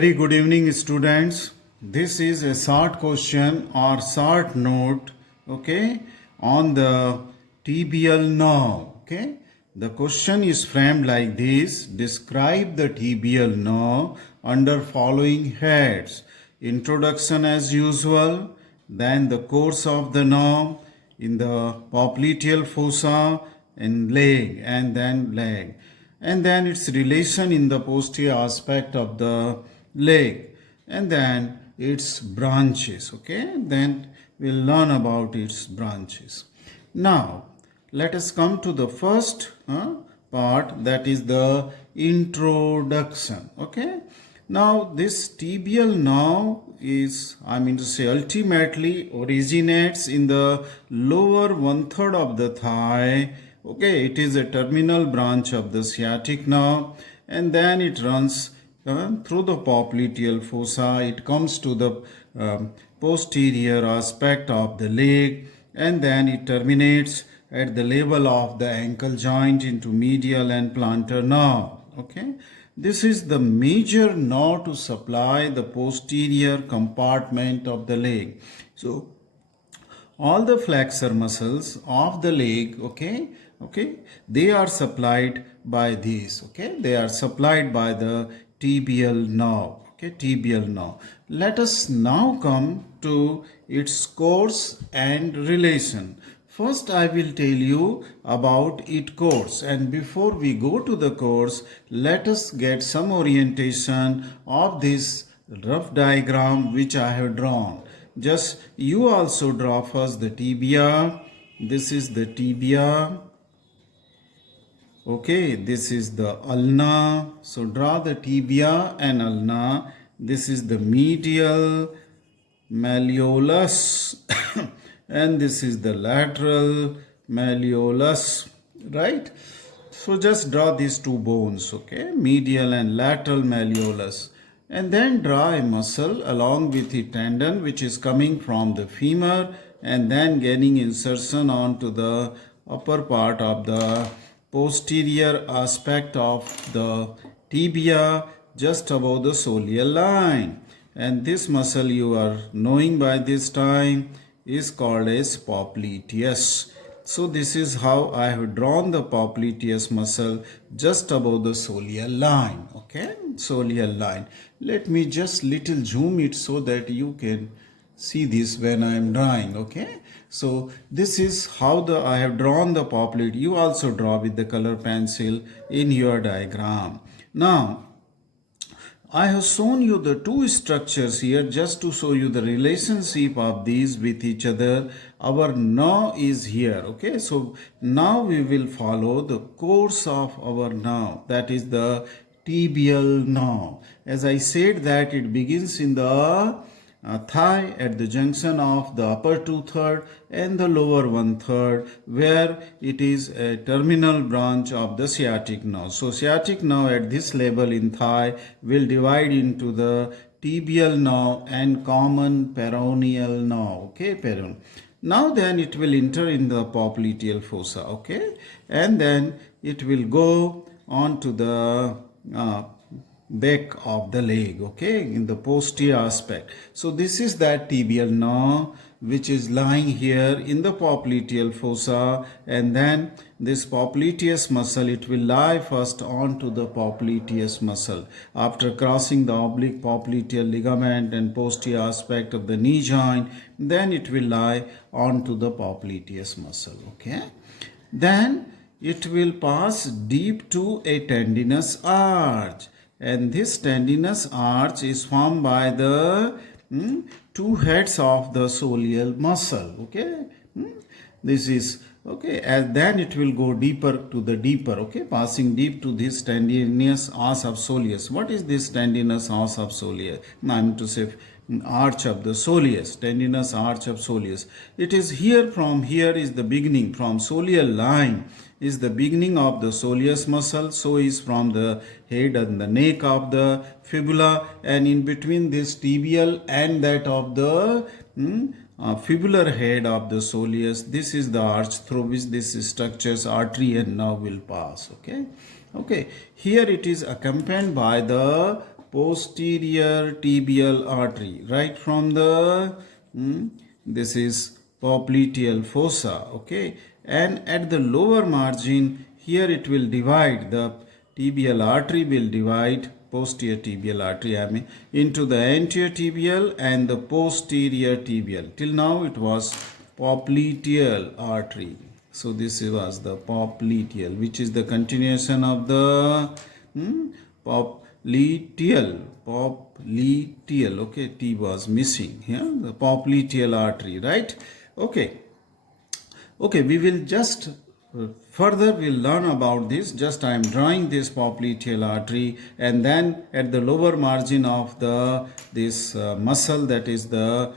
Very good evening, students. This is a short question or short note, okay, on the TBL nerve. Okay, the question is framed like this: describe the TBL nerve under following heads. Introduction as usual, then the course of the nerve in the popliteal fossa and leg, and then its relation in the posterior aspect of the leg, and then its branches. Okay, then we'll learn about its branches. Now let us come to the first part, that is the introduction. Okay, now this tibial nerve is, ultimately originates in the lower one third of the thigh. Okay, it is a terminal branch of the sciatic nerve, and then it runs through the popliteal fossa. It comes to the posterior aspect of the leg, and then it terminates at the level of the ankle joint into medial and plantar nerve. Okay, this is the major nerve to supply the posterior compartment of the leg. So all the flexor muscles of the leg, they are supplied by these. Okay, they are supplied by the tibial nerve. Okay, tibial nerve. Let us now come to its course and relation. First, I will tell you about its course, and before we go to the course, let us get some orientation of this rough diagram which I have drawn. Just you also draw first the tibia. This is the tibia. Okay, this is the ulna. So draw the tibia and ulna. This is the medial malleolus and this is the lateral malleolus, right? So just draw these two bones, okay, medial and lateral malleolus, and then draw a muscle along with the tendon which is coming from the femur and then getting insertion onto the upper part of the posterior aspect of the tibia just above the soleal line. And this muscle, you are knowing by this time, is called as popliteus. So this is how I have drawn the popliteus muscle just above the soleal line. Okay, soleal line. Let me just little zoom it so that you can see this when I am drawing. Okay, so this is how I have drawn the poplite. You also draw with the color pencil in your diagram. Now I have shown you the two structures here just to show you the relationship of these with each other. Our nerve is here. Okay, so now we will follow the course of our nerve, that is the tibial nerve. As I said that it begins in the thigh at the junction of the upper 2/3 and the lower 1/3, where it is a terminal branch of the sciatic nerve. So sciatic nerve at this level in thigh will divide into the tibial nerve and common peroneal nerve. Okay, peroneal. Now then it will enter in the popliteal fossa. Okay, and then it will go on to the back of the leg, okay, in the posterior aspect. So this is that tibial nerve which is lying here in the popliteal fossa, and then this popliteus muscle, it will lie first onto the popliteus muscle after crossing the oblique popliteal ligament and posterior aspect of the knee joint. Then it will lie onto the popliteus muscle. Okay, then it will pass deep to a tendinous arch, and this tendinous arch is formed by the two heads of the soleal muscle. Okay, this is okay, and then it will go deeper to the deeper. Okay, passing deep to this tendinous os of soleus. What is this tendinous os of soleus? I'm to say arch of the soleus, tendinous arch of soleus. It is here, from here is the beginning, from soleal line is the beginning of the soleus muscle. So is from the head and the neck of the fibula, and in between this tibial and that of the fibular head of the soleus, this is the arch through which this structures artery and nerve will pass. Okay, here it is accompanied by the posterior tibial artery, right from the this is popliteal fossa, okay, and at the lower margin here it will divide, the tibial artery will divide, posterior tibial artery I mean, into the anterior tibial and the posterior tibial. Till now it was popliteal artery. So this was the popliteal, which is the continuation of the popliteal. Okay, T was missing here. The popliteal artery, right? Okay. Okay, we will just further we'll learn about this. Just I am drawing this popliteal artery, and then at the lower margin of the this muscle, that is the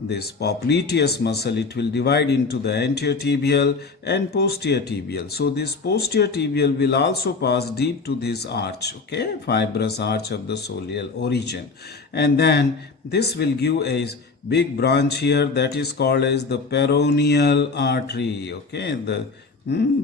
this popliteus muscle, it will divide into the anterior tibial and posterior tibial. So this posterior tibial will also pass deep to this arch, okay, fibrous arch of the soleal origin, and then this will give a big branch here that is called as the peroneal artery. Okay, the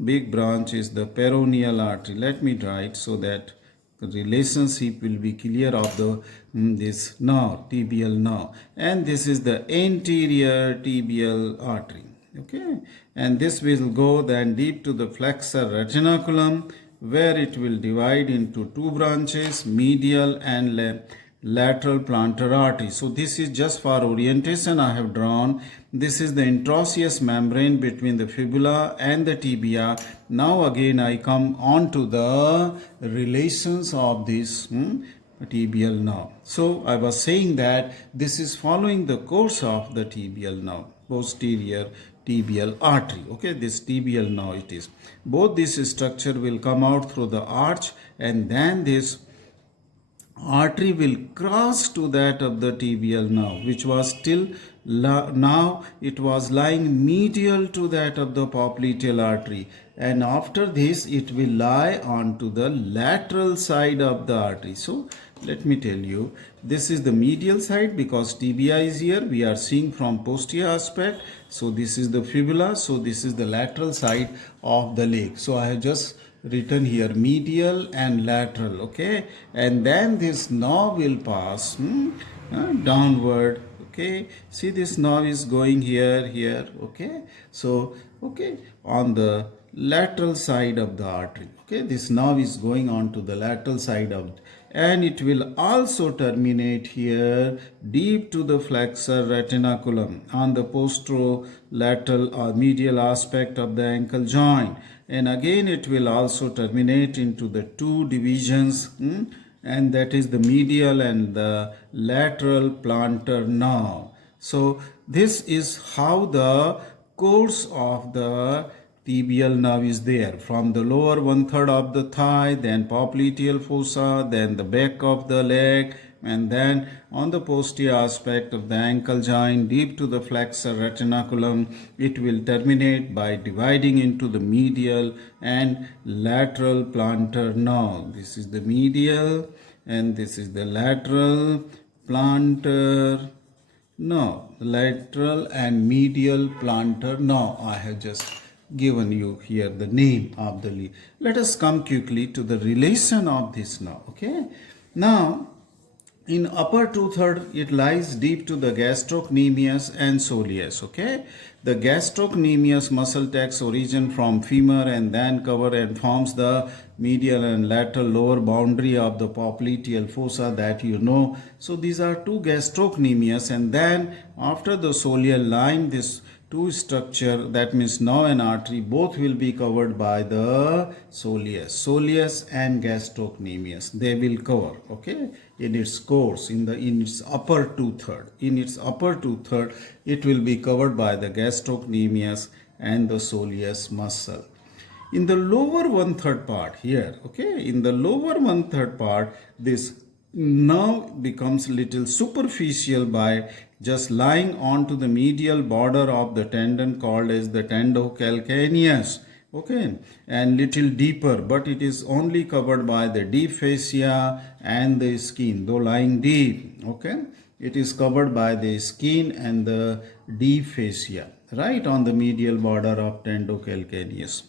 big branch is the peroneal artery. Let me draw it so that the relationship will be clear of the this nerve, tibial nerve, and this is the anterior tibial artery. Okay, and this will go then deep to the flexor retinaculum, where it will divide into two branches, medial and lateral plantar artery. So this is just for orientation I have drawn. This is the interosseous membrane between the fibula and the tibia. Now again I come on to the relations of this tibial nerve. So I was saying that this is following the course of the tibial nerve, posterior tibial artery. Okay, this tibial nerve it is. Both this structure will come out through the arch, and then this artery will cross to that of the tibial nerve, which was still now it was lying medial to that of the popliteal artery, and after this it will lie onto the lateral side of the artery. So let me tell you, this is the medial side because tibia is here, we are seeing from posterior aspect. So this is the fibula, so this is the lateral side of the leg. So I have just written here medial and lateral, okay, and then this nerve will pass downward. Okay, see this nerve is going here, okay, so okay, on the lateral side of the artery. Okay, this nerve is going on to the lateral side of, and it will also terminate here deep to the flexor retinaculum on the posterolateral or medial aspect of the ankle joint, and again it will also terminate into the two divisions, and that is the medial and the lateral plantar nerve. So this is how the course of the tibial nerve is there, from the lower 1/3 of the thigh, then popliteal fossa, then the back of the leg, and then on the posterior aspect of the ankle joint deep to the flexor retinaculum. It will terminate by dividing into the medial and lateral plantar nerve. This is the medial and this is the lateral plantar nerve. Lateral and medial plantar nerve. I have just given you here the name of the lead. Let us come quickly to the relation of this nerve. Okay, now in upper 2/3 it lies deep to the gastrocnemius and soleus. Okay, the gastrocnemius muscle takes origin from femur and then cover and forms the medial and lateral lower boundary of the popliteal fossa that you know. So these are two gastrocnemius, and then after the soleal line, this two structure, that means nerve and artery, both will be covered by the soleus and gastrocnemius. They will cover, okay, in its course, in its upper 2/3. In its upper 2/3 it will be covered by the gastrocnemius and the soleus muscle. In the lower 1/3 part here, okay, in the lower 1/3 part, this nerve becomes little superficial by just lying onto the medial border of the tendon called as the tendocalcaneus, okay, and little deeper, but it is only covered by the deep fascia and the skin, though lying deep, okay, it is covered by the skin and the deep fascia, right on the medial border of tendocalcaneus.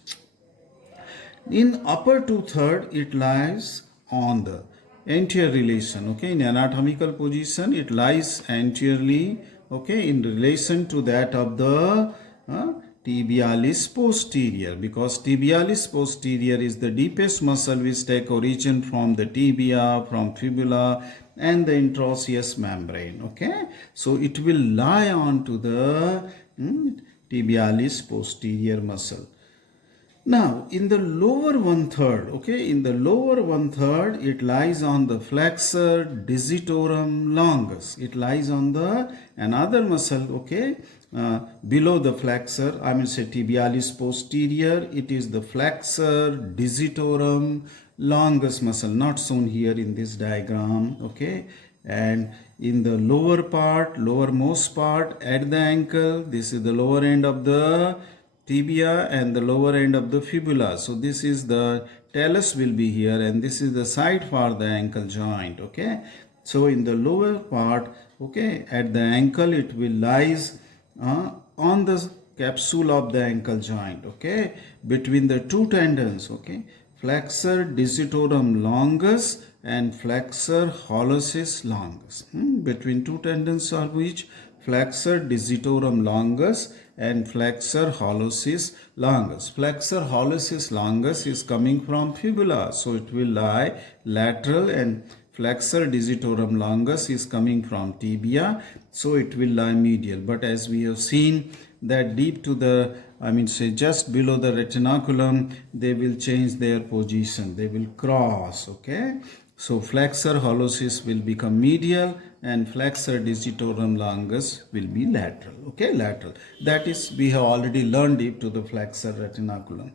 In upper 2/3 it lies on the anterior relation. Okay, in anatomical position, it lies anteriorly. Okay, in relation to that of the tibialis posterior, because tibialis posterior is the deepest muscle which take origin from the tibia, from fibula, and the interosseous membrane. Okay, so it will lie on to the tibialis posterior muscle. Now, in the lower one third, okay, in the lower one third, it lies on the flexor digitorum longus. It lies on the another muscle, okay, below the flexor. I mean, say tibialis posterior. It is the flexor digitorum longus muscle, not shown here in this diagram, okay. And in the lower part, lowermost part at the ankle, this is the lower end of the tibia and the lower end of the fibula. So this is the talus will be here, and this is the side for the ankle joint. Okay, so in the lower part, okay, at the ankle, it will lies on the capsule of the ankle joint. Okay, between the two tendons. Okay, flexor digitorum longus and flexor hallucis longus. Between two tendons are which? Flexor digitorum longus and flexor hallucis longus. Flexor hallucis longus is coming from fibula, so it will lie lateral, and flexor digitorum longus is coming from tibia, so it will lie medial. But as we have seen that deep to the, I mean say just below the retinaculum, they will change their position, they will cross. Okay, so flexor hallucis will become medial and flexor digitorum longus will be lateral. Okay, lateral. That is, we have already learned deep to the flexor retinaculum.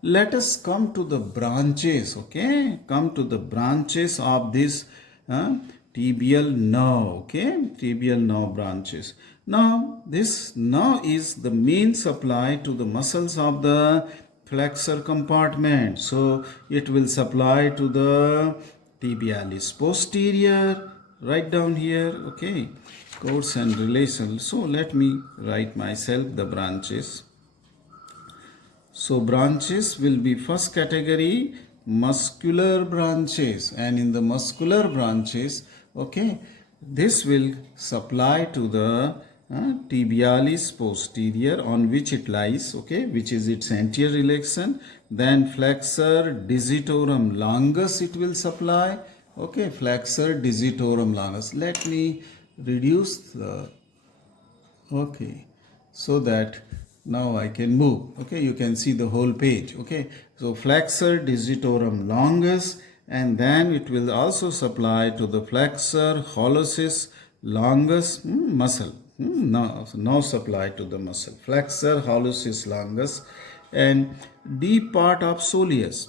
Let us come to the branches. Okay, come to the branches of this tibial nerve. Okay, tibial nerve branches. Now, this nerve is the main supply to the muscles of the flexor compartment. So, it will supply to the tibialis posterior, right down here. Okay, course and relation. So, let me write myself the branches. So branches will be first category muscular branches, and in the muscular branches, okay, this will supply to the tibialis posterior on which it lies, okay, which is its anterior relation. Then flexor digitorum longus it will supply, okay, flexor digitorum longus. Let me reduce the, okay, so that now I can move. Okay, you can see the whole page. Okay, so flexor digitorum longus, and then it will also supply to the flexor hallucis longus muscle. No supply to the muscle. Flexor hallucis longus and deep part of soleus.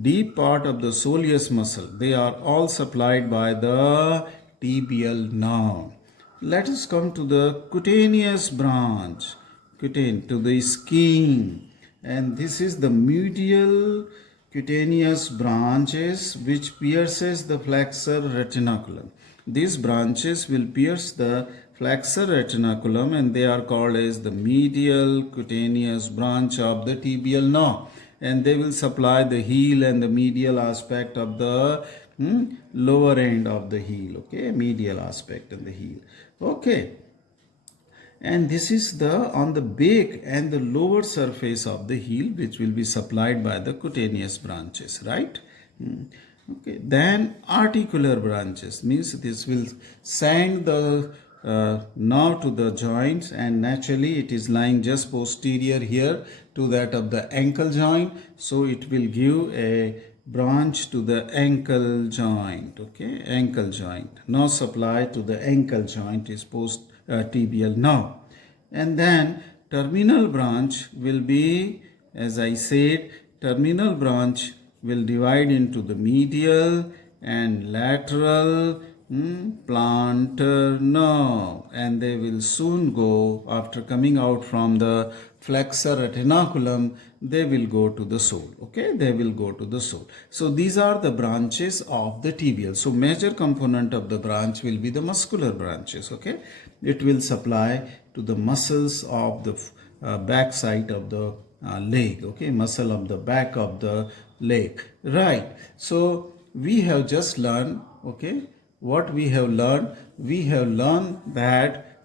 Deep part of the soleus muscle. They are all supplied by the tibial nerve. Let us come to the cutaneous branch. To the skin, and this is the medial cutaneous branches which pierces the flexor retinaculum. These branches will pierce the flexor retinaculum, and they are called as the medial cutaneous branch of the tibial nerve, and they will supply the heel and the medial aspect of the lower end of the heel. Okay, medial aspect of the heel. Okay, and this is the on the back and the lower surface of the heel, which will be supplied by the cutaneous branches, right? Okay, then articular branches means this will send the nerve to the joints, and naturally it is lying just posterior here to that of the ankle joint, so it will give a branch to the ankle joint. Okay, ankle joint. Now supply to the ankle joint is post tibial nerve. And then terminal branch will be, as I said, terminal branch will divide into the medial and lateral plantar nerve, and they will soon go, after coming out from the flexor retinaculum, they will go to the sole. Okay, they will go to the sole. So these are the branches of the tibial. So major component of the branch will be the muscular branches. Okay, it will supply to the muscles of the back side of the leg. Okay, muscle of the back of the leg. Right. So we have just learned, okay, what we have learned. We have learned that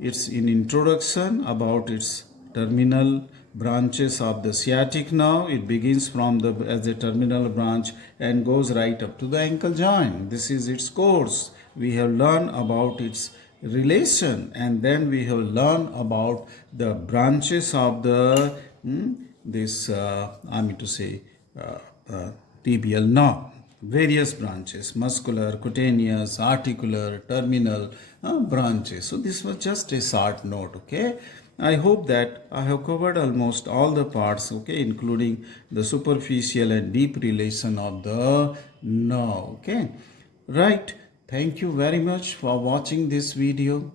it's in introduction about its terminal branches of the sciatic nerve. It begins from the as a terminal branch and goes right up to the ankle joint. This is its course. We have learned about its relation, and then we have learned about the branches of the this I mean to say tibial nerve. Various branches, muscular, cutaneous, articular, terminal branches. So this was just a short note, okay. I hope that I have covered almost all the parts, okay, including the superficial and deep relation of the nerve, okay. Right. Thank you very much for watching this video.